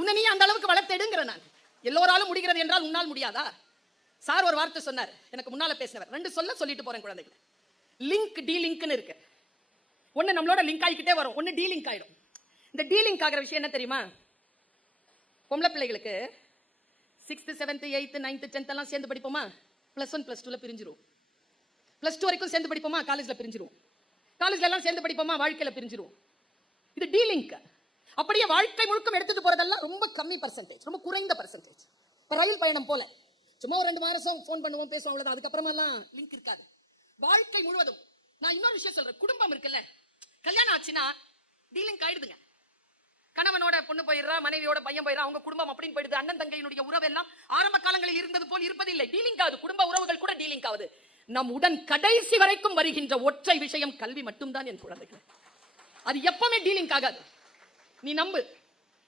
உன்னை நீ அந்த அளவுக்கு வளர்த்தெடுங்கிற. நான் எல்லோராலும் முடிகிறது என்றால் உன்னால் முடியாதா? சார் ஒரு வார்த்தை சொன்னார், எனக்கு முன்னால பேசினவர். 2 சொல்லிட்டு போறேன் குழந்தைகளை. லிங்க் டீலிங்க்னு இருக்கு. ஒன்னு நம்மளோட லிங்க் ஆகிக்கிட்டே வரும், ஒன்னு டீலிங்க் ஆயிடும். இந்த டீலிங்க் ஆகிற விஷயம் என்ன தெரியுமா? பொம்பளை பிள்ளைகளுக்கு 6th 7th 8th 9th 10th எல்லாம் சேர்ந்து படிப்போமா? +1 +2ல பிரிஞ்சிரும். +2 வரைக்கும் சேர்ந்து படிப்போமா? காலேஜ்ல பிரிஞ்சிரும். காலேஜ்ல எல்லாம் சேர்ந்து படிப்போமா? வாழ்க்கையில பிரிஞ்சிரும். இது டீலிங்க். அப்படியே வாழ்க்கை முழுக்கம் எடுத்துட்டு போறதெல்லாம் ரொம்ப கம்மி பர்சன்டேஜ், ரொம்ப குறைந்த பர்சன்டேஜ். ரயில் பயணம் போல சும்மா ஒரு 2 மாசம் போன் பண்ணுவோம், பேசுவோம், அவ்வளவுதான். அதுக்கப்புறமா எல்லாம் லிங்க் இருக்காது. வாழ்க்கை முழுவதும். நான் இன்னொரு விஷயம் சொல்றேன், குடும்பம் இருக்குல்ல, கல்யாணம் ஆச்சுன்னா டீலிங்க் ஆயிடுதுங்க. கணவனோட பொண்ணு போயிடுறா, மனைவியோட பையன் போயிடுறா, அவங்க குடும்பம் அப்படின்னு போயிடுது. அண்ணன் தங்கையினுடைய உறவு எல்லாம் ஆரம்ப காலங்களில் இருந்தது போல் இருப்பதில்லை, டீலிங்க் ஆகுது. குடும்ப உறவுகள் கூட டீலிங்க் ஆகுது. நம் உடன் கடைசி வரைக்கும் வருகின்ற ஒற்றை விஷயம் கல்வி மட்டும்தான் என் குழந்தைகள். அது எப்பவுமே டீலிங்க் ஆகாது. நீ நம்பு.